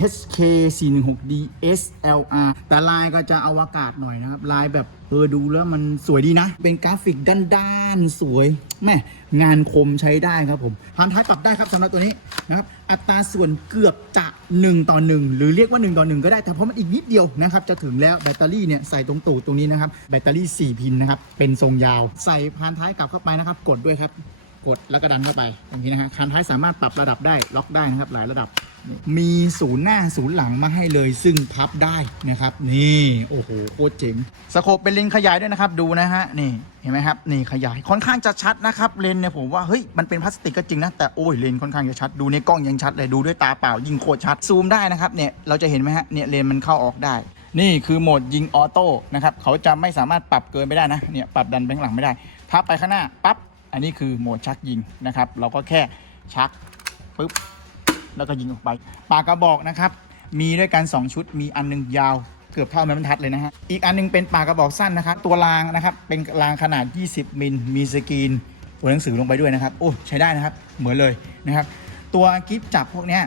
HK416D SLR แต่ลายก็จะอวกาศหน่อยนะครับ ลายแบบเออดูแล้วมันสวยดีนะ เป็นกราฟิกด้านๆ สวยแม่งานคมใช้ได้ครับผมพันท้ายปรับได้ครับสำหรับตัวนี้นะครับ อัตราส่วนเกือบจะ 1 ต่อ 1 หรือเรียกว่า 1 ต่อ 1 ก็ได้ แต่เพราะมันอีกนิดเดียวนะครับ จะถึงแล้วแบตเตอรี่เนี่ยใส่ตรงตูดตรงนี้นะครับ แบตเตอรี่ 4 พินนะครับ เป็นทรงยาว ใส่พานท้ายกลับเข้าไปนะครับ กดด้วยครับ กดแล้วก็ดันเข้าไปตรงนี้นะฮะคันท้ายสามารถปรับระดับได้ล็อกได้นะครับหลายระดับ มีศูนย์หน้าศูนย์หลังมาให้เลย ซึ่งพับได้นะครับ นี่โอ้โหโคตรเจ๋งสโคปเป็นเลนขยายด้วยนะครับดูนะฮะนี่เห็นไหมครับนี่ขยายค่อนข้างจะชัดนะครับเลนเนี่ยผมว่าเฮ้ยมันเป็นพลาสติกก็จริงนะแต่โอ้ยเลนค่อนข้างจะชัดดูในกล้องยังชัดเลยดูด้วยตาเปล่ายิงโคตรชัดซูมได้นะครับเนี่ยเราจะเห็นไหมฮะเนี่ยเลนมันเข้าออกได้ นี่คือโหมดยิงออโต้นะครับเขาจะไม่สามารถปรับเกินไปได้นะเนี่ยปรับดันไปข้างหลังไม่ได้พับไปข้างหน้าปั๊บอันนี้คือโหมดชักยิงนะครับเราก็แค่ชักปุ๊บ แล้วก็ยิงออกไปปากกระบอกนะครับ มีด้วยกัน 2 ชุด มีอันหนึงยาวเกือบเท่าไม้บรรทัดเลยนะฮะ อีกอันหนึงเป็นปากกระบอกสั้นนะครับ ตัวรางนะครับ เป็นรางขนาด 20 มิล มีสกรีนตัวหนังสือลงไปด้วยนะครับ โอ้ ใช้ได้นะครับ เหมือนเลยนะครับ ตัวกิฟจับพวกนี้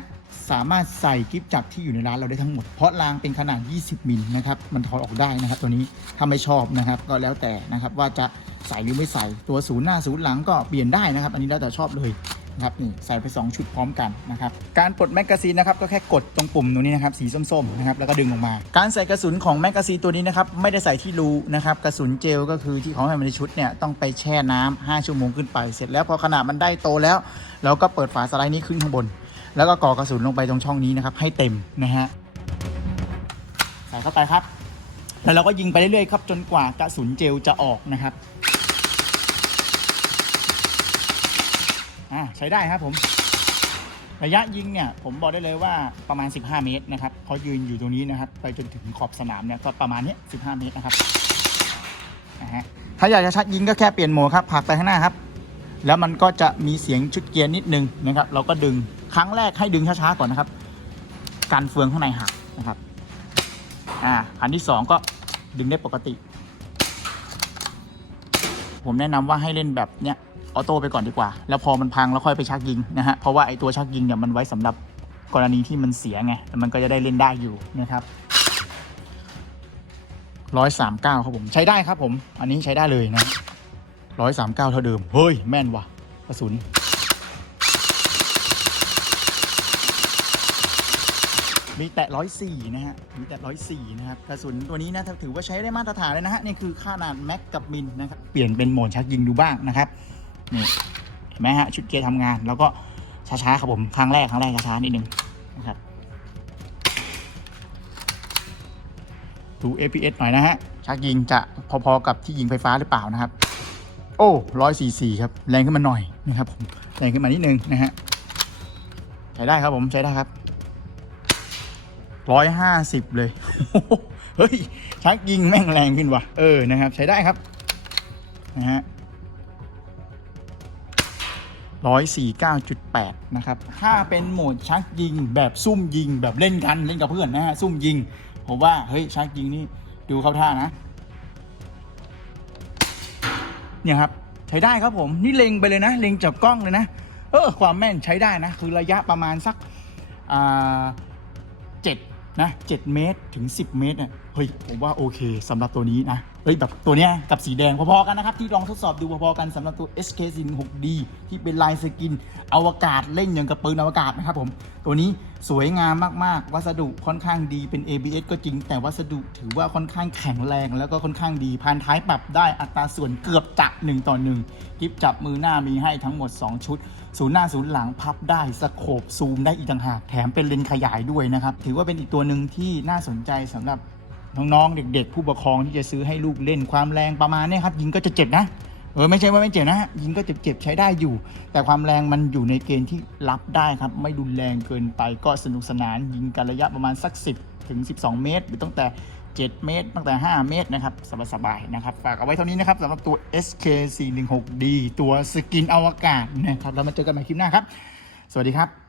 สามารถใส่กิฟจับที่อยู่ในร้านเราได้ทั้งหมด เพราะรางเป็นขนาด 20 มิลนะครับ มันถอดออกได้นะครับ ตัวนี้ ถ้าไม่ชอบนะครับ ก็แล้วแต่นะครับว่าจะใส่หรือไม่ใส่ ตัวศูนย์หน้าศูนย์หลังก็เปลี่ยนได้นะครับ อันนี้แล้วแต่ชอบเลย นะครับนี่ใส่ไป 2 ชุดพร้อมกันนะครับการปลดแมกกาซีนนะครับก็แค่กดตรงปุ่มตรงนี้นะครับสีส้มๆนะครับแล้วก็ดึงออกมา การใส่กระสุนของแมกกาซีนตัวนี้นะครับไม่ได้ใส่ที่รูนะครับกระสุนเจลก็คือที่เขาให้มาในชุดเนี่ยต้องไปแช่น้ำ5ชั่วโมงขึ้นไป เสร็จแล้วพอขนาดมันได้โตแล้ว เราก็เปิดฝาสไลด์นี้ขึ้นข้างบน แล้วก็ก่อกระสุนลงไปตรงช่องนี้นะครับให้เต็มนะฮะใส่เข้าไปครับแล้วเราก็ยิงไปเรื่อยๆครับจนกว่ากระสุนเจลจะออกนะครับ อ่าใช้ได้ครับผม ระยะยิงเนี่ยผมบอกได้เลยว่าประมาณ 15 เมตรนะครับเขายืนอยู่ตรงนี้นะครับ ไปจนถึงขอบสนามเนี่ยก็ประมาณนี้15 เมตรนะครับนะฮะถ้าอยากจะชัดยิงก็แค่เปลี่ยนโหมดครับผลักไปข้างหน้าครับ แล้วมันก็จะมีเสียงชุดเกียร์นิดนึงนะครับ เราก็ดึงครั้งแรกให้ดึงช้าๆก่อนนะครับการเฟืองข้างในหักนะครับอ่าอันที่สองก็ดึงได้ปกติ ผมแนะนำว่าให้เล่นแบบเนี้ย ออโต้ไปก่อนดีกว่า แล้วพอมันพังแล้วค่อยไปชักยิงนะฮะเพราะว่าไอตัวชักยิงเนี่ยมันไว้สำหรับกรณีที่มันเสียไงแต่มันก็จะได้เล่นได้อยู่นะครับร้อยสามเก้าครับผมใช้ได้ครับผม อันนี้ใช้ได้เลยนะร้อยสามเก้าเท่าเดิม เฮ้ย แม่นว่ะกระสุนมีแตะร้อยสี่นะฮะ มีแตะร้อยสี่นะครับ กระสุนตัวนี้นะถือว่าใช้ได้มาตรฐานเลยนะฮะ นี่คือขนาดแม็กกับมินนะครับ เปลี่ยนเป็นโหมดชักยิงดูบ้างนะครับ นี่เห็นไหมฮะชุดเกียร์ทำงาน แล้วก็ช้าๆครับผมครั้งแรกครั้งแรกช้าๆนิดนึงนะครับดู APS หน่อยนะฮะชักยิงจะพอๆกับที่ยิงไฟฟ้าหรือเปล่านะครับ โอ้ร้อยสี่สี่ครับแรงขึ้นมาหน่อยนะครับผมแรงขึ้นมานิดนึงนะฮะใช้ได้ครับผมใช้ได้ครับร้อยห้าสิบเลยเฮ้ยชักยิงแม่งแรงขึ้นว่ะเออนะครับ ใช้ได้ครับนะฮะ ร้อยสี่เก้าจุดแปดนะครับ ถ้าเป็นโหมดชักยิงแบบซุ่มยิงแบบเล่นกันเล่นกับเพื่อนนะฮะ ซุ่มยิง ผมว่า เฮ้ย ชักยิงนี่ดูเข้าท่านะ เนี่ยครับ ใช้ได้ครับผม นี่เล็งไปเลยนะ เล็งจากกล้องเลยนะ เออ ความแม่นใช้ได้นะ คือระยะประมาณสัก อ่าเจ็ดนะเจ็ดเมตรถึง 10 เมตรเนี่ยเฮ้ยผมว่าโอเคสำหรับตัวนี้นะ เฮ้ยแบบตัวเนี้ยกับสีแดงพอๆกันนะครับ ที่ลองทดสอบดูพอๆกันสำหรับตัว SK46D ที่เป็นลายสกินอวกาศเล่นอย่างกับปืนอวกาศนะครับผม ตัวนี้สวยงามมากๆ วัสดุค่อนข้างดีเป็น ABS ก็จริง แต่วัสดุถือว่าค่อนข้างแข็งแรง แล้วก็ค่อนข้างดีพานท้ายปรับได้อัตราส่วนเกือบจะ1ต่อ1กิฟจับมือหน้ามีให้ทั้งหมด 2 ชุดศูนย์หน้าศูนย์หลังพับได้สโคบซูมได้อีกต่างหากแถมเป็นเลนส์ขยายด้วยนะครับถือว่าเป็นอีกตัวหนึ่งที่น่าสนใจสำหรับ น้องๆ เด็ก ๆ ผู้ปกครองที่จะซื้อให้ลูกเล่นความแรงประมาณนี้ครับยิงก็จะเจ็บนะเออไม่ใช่ว่าไม่เจ็บนะยิงก็เจ็บๆใช้ได้อยู่ แต่ความแรงมันอยู่ในเกณฑ์ที่รับได้ครับ ไม่รุนแรงเกินไปก็สนุกสนานยิงกันระยะประมาณสัก 10 ถึง 12 เมตร หรือตั้งแต่ 7 เมตร ตั้งแต่ 5 เมตรนะครับสบายๆนะครับ ฝากเอาไว้เท่านี้นะครับสำหรับตัว SK416D ตัวสกินอวกาศนะครับแล้วมาเจอกันใหม่คลิปหน้าครับ สวัสดีครับ